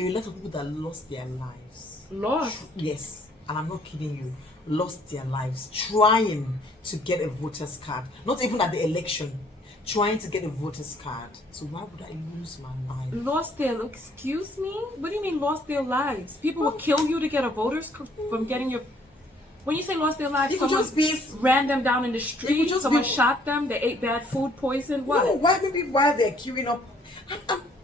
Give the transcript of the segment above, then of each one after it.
A lot of people that lost their lives. Lost? Yes, and I'm not kidding you. Lost their lives trying to get a voter's card. Not even at the election. Trying to get a voter's card. So why would I lose my life? Lost their, excuse me? What do you mean lost their lives? People will kill you to get a voter's from getting your... When you say lost their lives, someone ran them down in the street, someone shot them, they ate bad food, poison, what? No, why they're queuing up?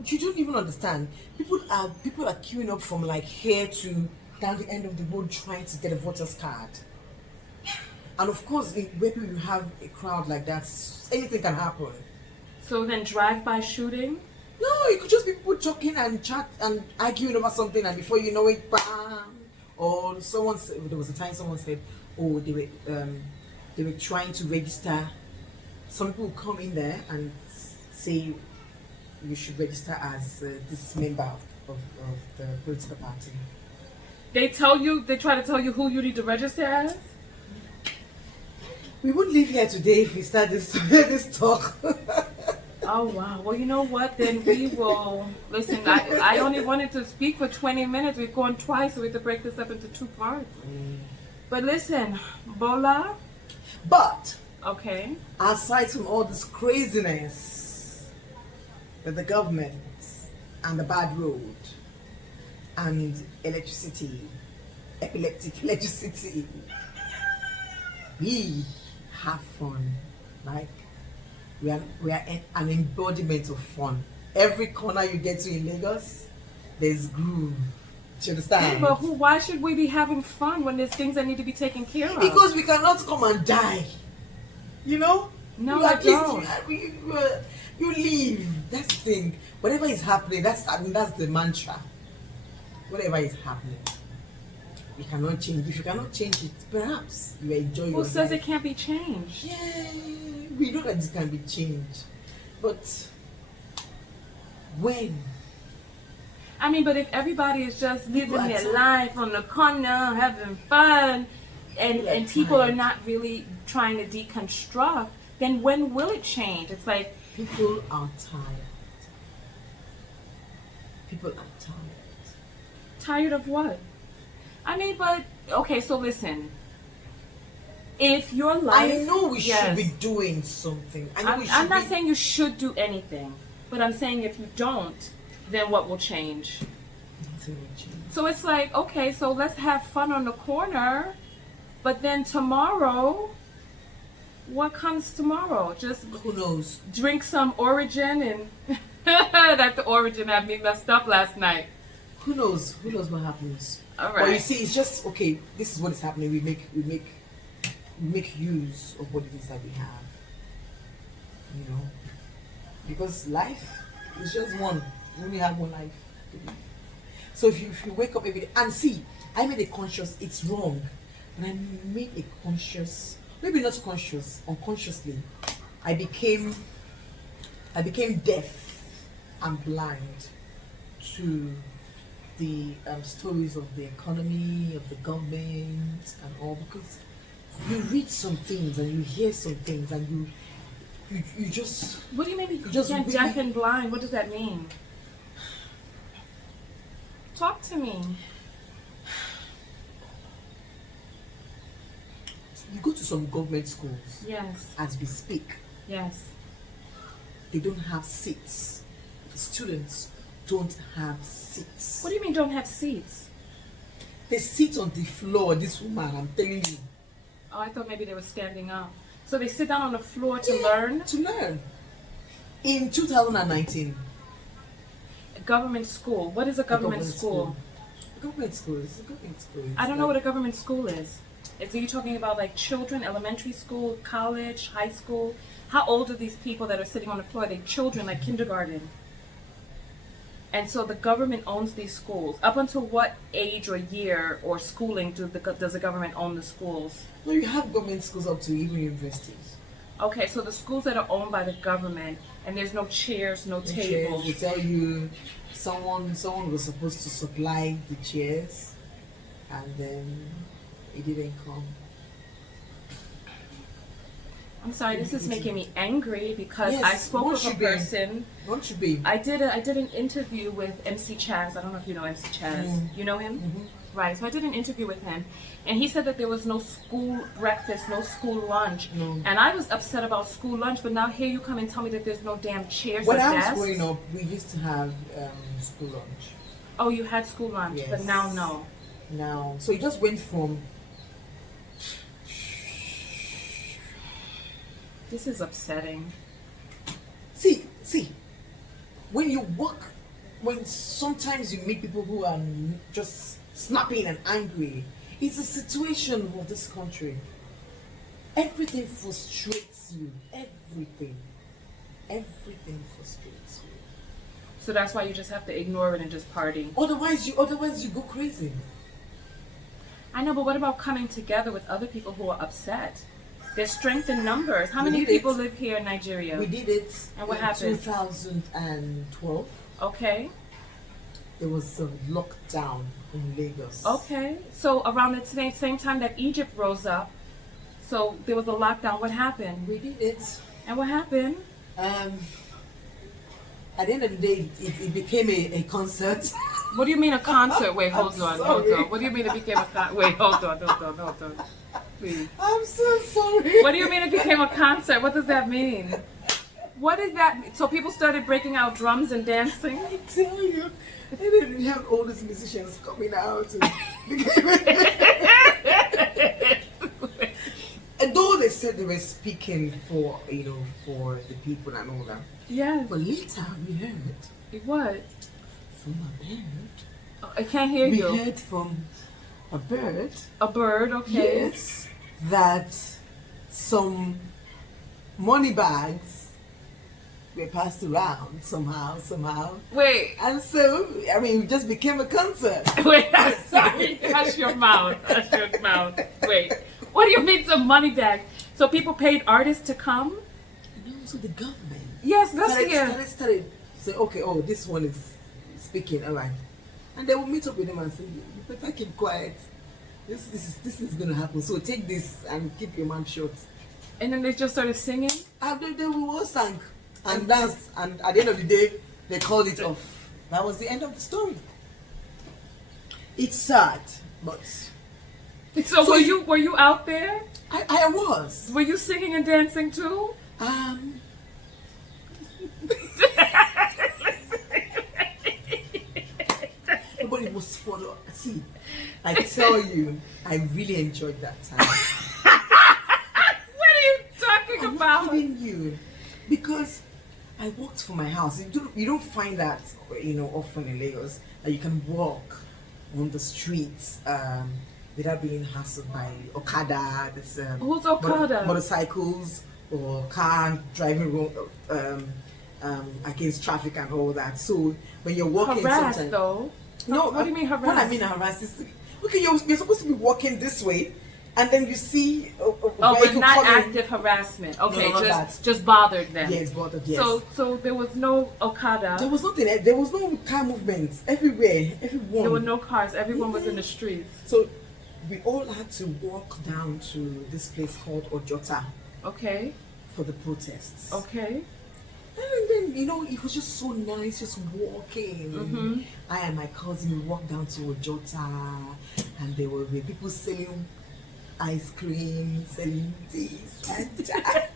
You don't even understand. People are queuing up from like here to down the end of the road trying to get a voter's card. And of course, where you have a crowd like that, anything can happen. So then drive-by shooting? No, it could just be people talking and chat and arguing over something, and before you know it, bam! Or there was a time someone said, oh, they were trying to register. Some people will come in there and say you should register as this member of the political party. They try to tell you who you need to register as? We wouldn't leave here today if we start this talk. Oh, wow. Well, you know what? Then we will... Listen, I only wanted to speak for 20 minutes. We've gone twice, so we have to break this up into 2 parts. But listen, Bola... But... Okay. Aside from all this craziness with the government and the bad road and epileptic electricity, we have fun. Like, we are an embodiment of fun. Every corner you get to in Lagos, there's groove. Do you understand? But why should we be having fun when there's things that need to be taken care of? Because we cannot come and die. You know? No, at least you leave. That's the thing. Whatever is happening, that's the mantra. Whatever is happening, we cannot change. If you cannot change it, perhaps you enjoy your life. Who says it can't be changed? Yeah, we know that it can be changed. But when? I mean, but if everybody is just living their life on the corner, having fun, and people are not really trying to deconstruct, then when will it change? It's like... People are tired. People are tired. Tired of what? I mean, but... Okay, so listen. If your life... I know we should be doing something. I'm not saying you should do anything. But I'm saying if you don't, then what will change? Nothing will change. So it's like, okay, so let's have fun on the corner. But then tomorrow... What comes tomorrow? Just who knows? Drink some Origin and that the Origin had me messed up last night. Who knows? Who knows what happens? All right. But you see, it's just okay. This is what is happening. We make use of what it is that we have. You know, because life is just one. You only have one life to live. So if you wake up every day and see, I made a conscious. It's wrong, but I made a conscious. Maybe not conscious, unconsciously, I became deaf and blind to the stories of the economy, of the government, and all, because you read some things and you hear some things and you just... What do you mean you just really, deaf and blind? What does that mean? Talk to me. You go to some government schools. Yes. As we speak. Yes. They don't have seats. The students don't have seats. What do you mean don't have seats? They sit on the floor, this woman, I'm telling you. Oh, I thought maybe they were standing up. So they sit down on the floor to learn? To learn. In 2019. A government school. What is a government school? A government school is a government school. I don't know what a government school is. Are you talking about like children, elementary school, college, high school? How old are these people that are sitting on the floor? Are they children, like kindergarten? And so the government owns these schools. Up until what age or year or schooling does the government own the schools? No, you have government schools up to even universities. Okay, so the schools that are owned by the government, and there's no chairs, no tables. Chairs, they tell you someone was supposed to supply the chairs, and then it didn't come. I'm sorry, this is making me angry because Yes, I spoke what with a should be? person. What should be? I did an interview with MC Chaz. I don't know if you know MC Chaz. You know him? Right. So I did an interview with him, and he said that there was no school breakfast, no school lunch. No. And I was upset about school lunch, but now here you come and tell me that there's no damn chairs When or I was desks. growing up, we used to have school lunch. Oh, you had school lunch, but Yes. now no. Now, so it just went from. This is upsetting. See, when you walk, when sometimes you meet people who are just snapping and angry, it's a situation of this country. Everything frustrates you. Everything frustrates you. So that's why you just have to ignore it and just party. Otherwise you go crazy. I know, but what about coming together with other people who are upset? There's strength in numbers. How We many did people it. live here in Nigeria? We did it And what in happened? 2012. Okay. There was a lockdown in Lagos. Okay. So around the same time that Egypt rose up, so there was a lockdown. What happened? We did it. And what happened? At the end of the day, it became a concert. What do you mean a concert? Wait, hold I'm on. sorry. What do you mean it became a concert? Wait, hold on. Please. I'm so sorry. What do you mean it became a concert? What does that mean? What did that mean? So people started breaking out drums and dancing? I tell you. And then we have all these musicians coming out. And though they said they were speaking for, for the people and all that. Yes. But later we heard What? from a bird. Oh, I can't hear We you. heard from a bird. A bird, okay. Yes. That some money bags were passed around somehow. Wait, And so, it just became a concert. wait, I'm sorry. Hush your mouth. Wait. What do you mean some money bags? So people paid artists to come? So the government Yes, that's here. started say, okay, this one is speaking, all right. And they will meet up with them and say, you better keep quiet. This is going to happen. So take this and keep your mouth shut. And then they just started singing? And then we all sang and danced. And at the end of the day, they called it off. That was the end of the story. It's sad, but... So were you out there? I was. Were you singing and dancing too? But it was fun. See, I tell you, I really enjoyed that time. What are you talking about? I'm kidding you, because I walked from my house. You don't find that often in Lagos, that you can walk on the streets without being hassled by Okada. Who's Okada? Motorcycles or car driving against traffic and all that. So when you're walking, Harassed sometimes. though. No, What do you mean harassed? What I mean harassed is, okay, you're supposed to be walking this way, and then you see a but vehicle not coming. active harassment. Okay, No, not just bothered them. Yes, bothered. Yes. So there was no Okada. There was nothing. There was no car movements everywhere. Everyone. There were no cars. Everyone was in the streets. So we all had to walk down to this place called Ojota Okay. for the protests. Okay. And then, it was just so nice just walking. Mm-hmm. I and my cousin, we walked down to Ojota, and there were people selling ice cream, selling this and that.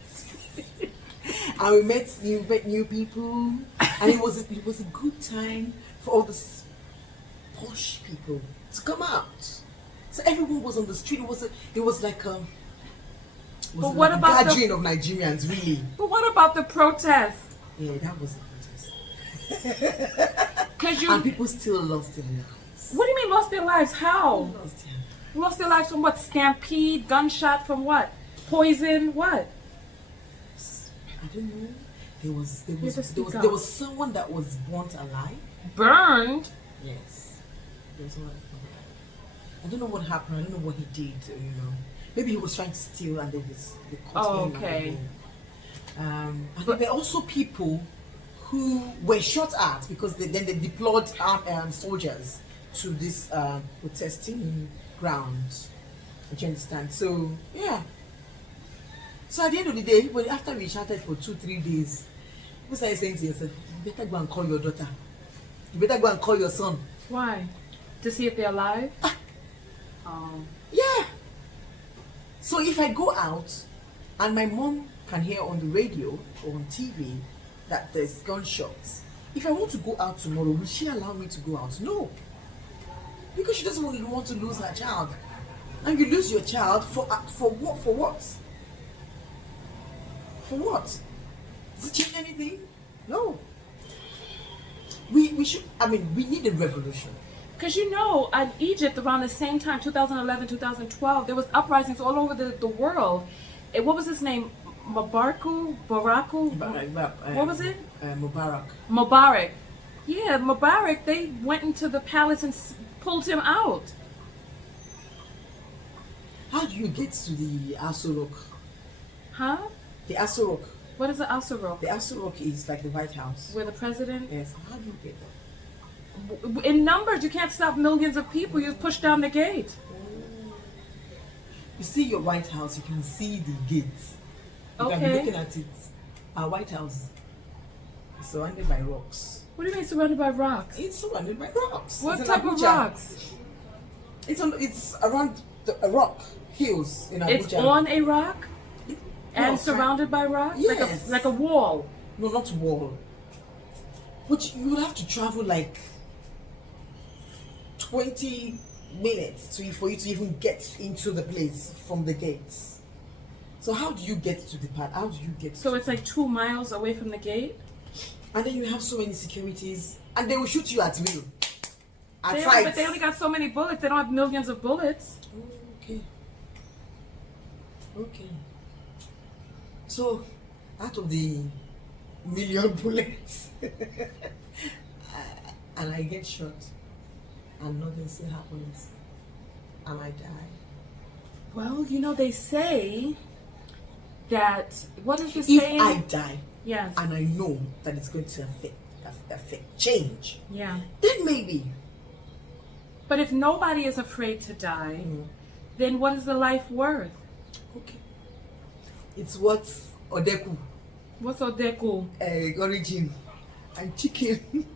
And we met new people, and it was a good time for all the posh people to come out. So everyone was on the street. It was like a But what about gathering of Nigerians, really. But what about the protests? Yeah, that was a protest. And people still lost their lives. What do you mean lost their lives? How? Lost Lost their lives. their lives from what? Stampede, gunshot from what? Poison, what? I don't know. There up. was someone that was burnt alive. Burned? Yes. There was someone. I don't know what happened. I don't know what he did. Maybe he was trying to steal, and they caught him. Okay. And there were also people who were shot at because they deployed soldiers to this protesting ground. Do you understand? So yeah. So at the end of the day, but after we chatted for 2-3 days, you started saying to yourself, you better go and call your daughter. You better go and call your son. Why? To see if they're alive? Oh. Yeah. So if I go out and my mom can hear on the radio or on TV that there's gunshots, if I want to go out tomorrow, will she allow me to go out? No. Because she doesn't want to lose her child. And you lose your child for what? For what? For what? Does it change anything? No. We should, we need a revolution. Because in Egypt around the same time, 2011, 2012, there was uprisings all over the world. What was his name? Baraku? What was it? Mubarak. Yeah, Mubarak, they went into the palace and pulled him out. How do you get to the Asurok? Huh? The Asurok. What is the Asurok? The Asurok is like the White House. Where the president? Yes. How do you get there? In numbers, you can't stop millions of people. You just push down the gate. You see your White House, you can see the gates. You can be looking at it. Our White House is surrounded by rocks. What do you mean surrounded by rocks? It's surrounded by rocks. What type of rocks? It's around a rock hills in Abuja. It's on a rock and surrounded by rocks? Yes. Like a wall? No, not wall. But you would have to travel like 20 minutes for you to even get into the place from the gates. So how do you get to the part? How do you get So it's like 2 miles away from the gate? And then you have so many securities. And they will shoot you at will. But they only got so many bullets. They don't have millions of bullets. Okay. So, out of the million bullets, and I get shot, and nothing still happens, and I die. Well, they say that, what is the If saying? I die, yes, and I know that it's going to affect change, yeah, then maybe. But if nobody is afraid to die, then what is the life worth? Okay. It's what Odeku. What's Odeku? Origin and chicken.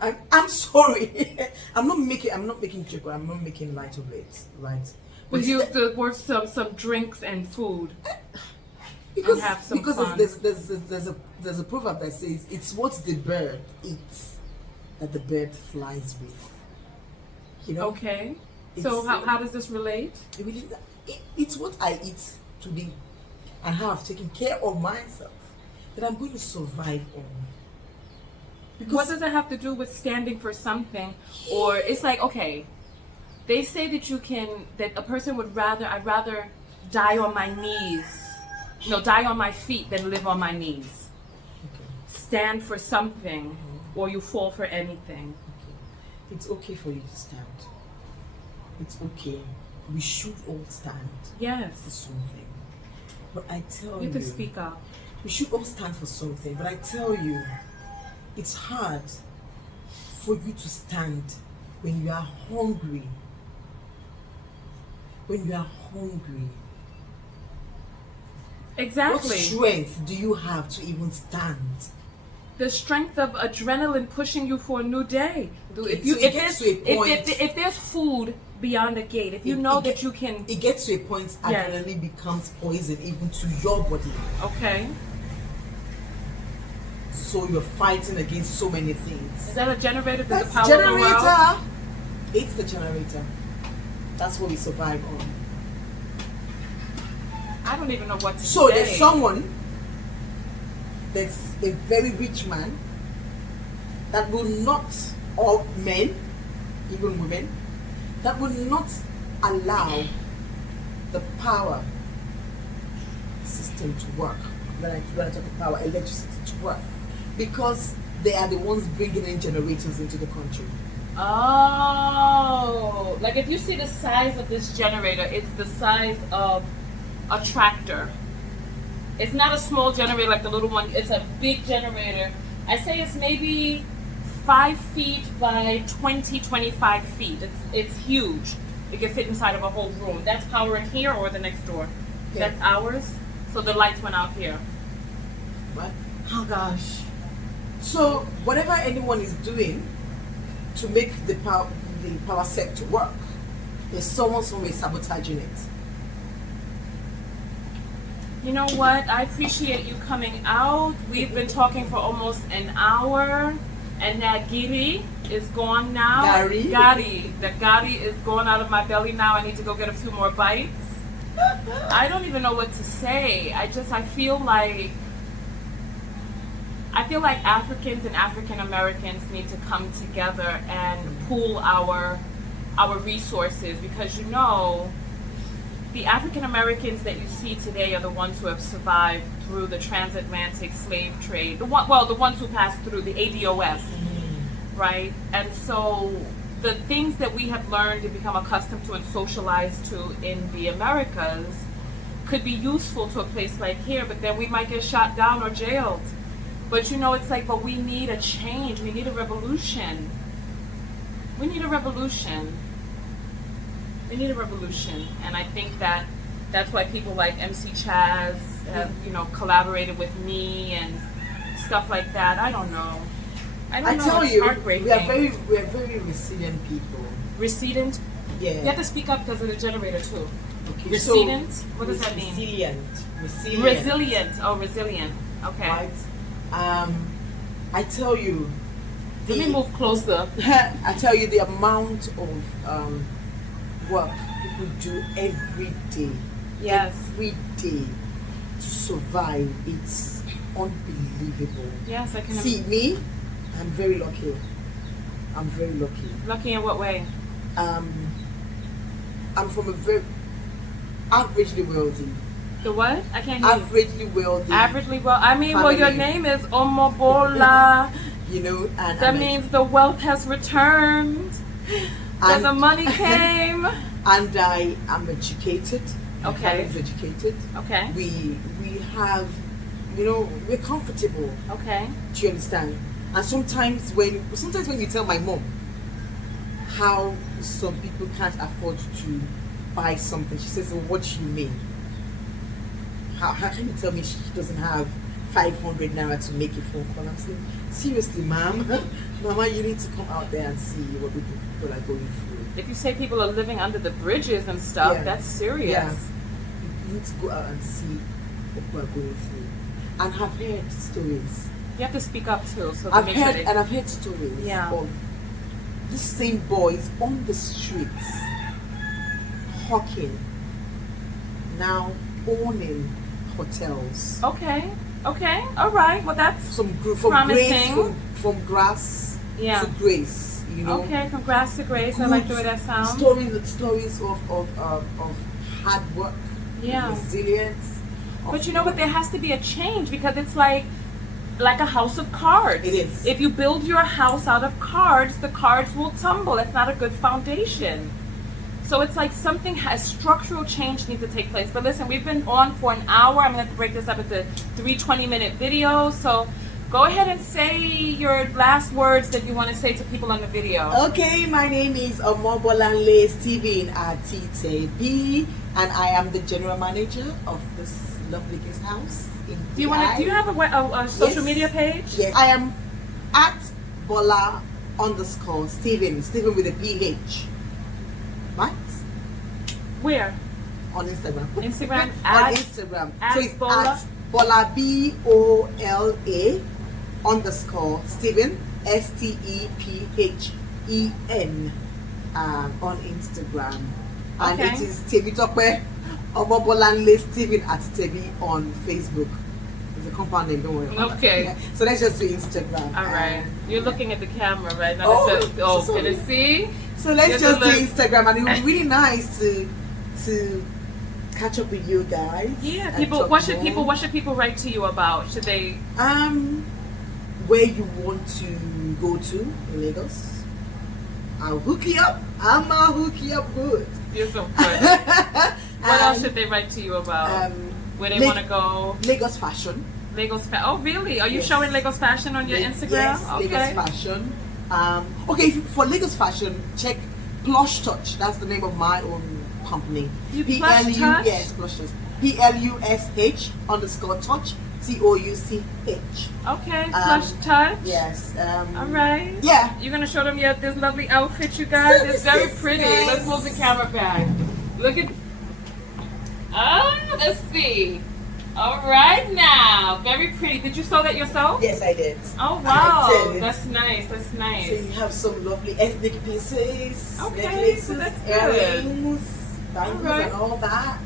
And I'm sorry. I'm not making chicken. I'm not making light of it, right? But you worth some drinks and food. Because and have some fun. There's a proverb that says it's what the bird eats that the bird flies with. Okay. So how does this relate? It's what I eat today and how I've taken care of myself that I'm going to survive on. Because what does it have to do with standing for something? Or it's like, okay, they say that a person would I'd rather die on my knees, die on my feet than live on my knees. Okay. Stand for something or you fall for anything. Okay. It's okay for you to stand. It's okay. We should all stand. Yes. For something. But I tell you. You can speak up. We should all stand for something. But I tell you, it's hard for you to stand when you are hungry. When you are hungry. Exactly. What strength do you have to even stand? The strength of adrenaline pushing you for a new day. Okay, if there's food beyond the gate, if you know that you can... It gets to a point adrenaline becomes poison even to your body. Okay. So you're fighting against so many things. Is that a generator? That's the power of the world? It's the generator. That's what we survive on. I don't even know what to say. So there's someone that's a very rich man that will not, all men, even women, that will not allow the power system to work. When I talk about power, electricity to work, because they are the ones bringing in generators into the country. Oh, like if you see the size of this generator, it's the size of a tractor. It's not a small generator like the little one. It's a big generator. I say it's maybe 5 feet by 25 feet. It's huge. It can fit inside of a whole room. That's power in here or the next door. Okay. That's ours. So the lights went out here. What? Oh gosh. So whatever anyone is doing to make the power sector work, there's someone somewhere sabotaging it. You know what? I appreciate you coming out. We've been talking for almost an hour, and that giri is gone now. Gari? The gari is going out of my belly now. I need to go get a few more bites. I don't even know what to say. I feel like Africans and African Americans need to come together and pool our resources, because the African Americans that you see today are the ones who have survived through the transatlantic slave trade. The ones who passed through the ADOS, right? And so the things that we have learned and become accustomed to and socialized to in the Americas could be useful to a place like here, but then we might get shot down or jailed. But it's like, but we need a change. We need a revolution. We need a revolution. And I think that's why people like MC Chaz have, collaborated with me and stuff like that. I don't know. I tell it's you, heartbreaking. we are very resilient people. Resilient? Yeah. You have to speak up because of the generator too. Okay. Resilient? What does that mean? Resilient. Oh, resilient. Okay. Right. I tell you. Let me move closer. I tell you, the amount of work people do every day. Yes. Every day to survive. It's unbelievable. Yes, I can. See, me, I'm very lucky. I'm very lucky. Lucky in what way? I'm from a very averagely wealthy. The what? I can't hear averagely wealthy. Averagely well. I mean, family. Well, your name is Omobola. And that means the wealth has returned. And the money came. And I am educated. My Okay. family is educated. Okay. We have, we're comfortable. Okay. Do you understand? And sometimes when you tell my mom how some people can't afford to buy something, she says, "Well, what do you mean? How can you tell me she doesn't have 500 naira to make a phone call?" I'm saying, seriously, mama, you need to come out there and see what people are going through. If you say people are living under the bridges and stuff, Yeah. that's serious. Yeah. You need to go out and see what people are going through. And I've heard stories. You have to speak up too. So I've heard stories Yeah. of these same boys on the streets hawking, now owning hotels. Okay. All right. Well, that's From promising. grace, from grass Yeah. to grace. Okay, from grass to grace. I like the way that sounds. Stories of hard work, Yeah. resilience. But you know what? There has to be a change, because it's like a house of cards. It is. If you build your house out of cards, the cards will tumble. It's not a good foundation. So it's like structural change needs to take place. But listen, we've been on for an hour. I'm going to have to break this up into 3 20-minute videos. So go ahead and say your last words that you want to say to people on the video. Okay, my name is Omobolanle Stephen Atitebi, and I am the general manager of this lovely guest house in Do you have a social media page? Yes, I am at Bola _Stephen with a PH. Right? Where? On Instagram. Instagram On Instagram. at So it's Bola? at Bola BOLA _Stephen STEPHEN on Instagram. And Okay. it is Temitope Omobolanle Stephen Atitebi on Facebook. It's a compound name, don't worry. Okay. Yeah. So let's just do Instagram. All right. You're looking at the camera right now. Oh, Can you see? So let's Get just the do look. Instagram, and it would be really nice to catch up with you guys. Yeah, and people. talk What should more. people write to you about? Should they? Where you want to go to in Lagos? I'll hook you up. I'ma hook you up good. You're so funny. What else should they write to you about? Where they want to go? Lagos fashion. Oh, really? Are you Yes. showing Lagos fashion on your Instagram? Yes, Okay. Lagos fashion. Okay, for Lagos fashion, check Plush Touch. That's the name of my own company. You Plush Touch? Yes, Plush Touch. PLUSH_touch TOUCH. Okay, plush touch. Yes. All right. Yeah. You're gonna show them this lovely outfit, you guys. It's very pretty. Yes. Let's move the camera back. Look at. Let's see. All right now, very pretty. Did you sew that yourself? Yes, I did. Oh wow, I did. that's nice. That's So nice. you have some lovely ethnic pieces, Okay, necklaces, so that's good. earrings, bangles, Alright. and all that.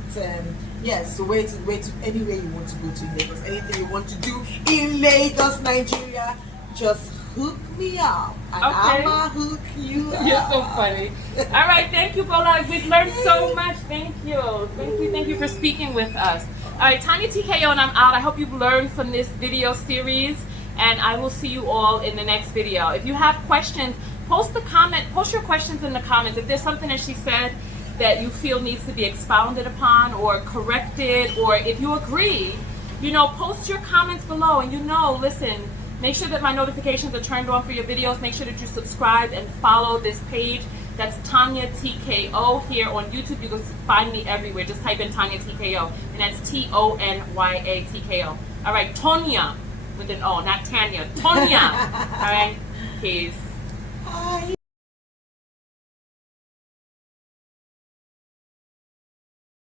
Yes, so where to anywhere you want to go to in Lagos, anything you want to do in Lagos, Nigeria, just hook me up, and Okay. I'ma hook you up. You're so funny. All right, thank you, Bola. We've learned so much. Thank you. Thank you for speaking with us. All right, Tonya TKO, and I'm out. I hope you've learned from this video series, and I will see you all in the next video. If you have questions, post your questions in the comments. If there's something that she said that you feel needs to be expounded upon or corrected, or if you agree, post your comments below. And listen, make sure that my notifications are turned on for your videos. Make sure that you subscribe and follow this page. That's Tonya TKO here on YouTube. You can find me everywhere. Just type in Tonya TKO, and that's TONYA TKO. All right, Tonya with an O, not Tanya. Tonya. All right, peace. Bye.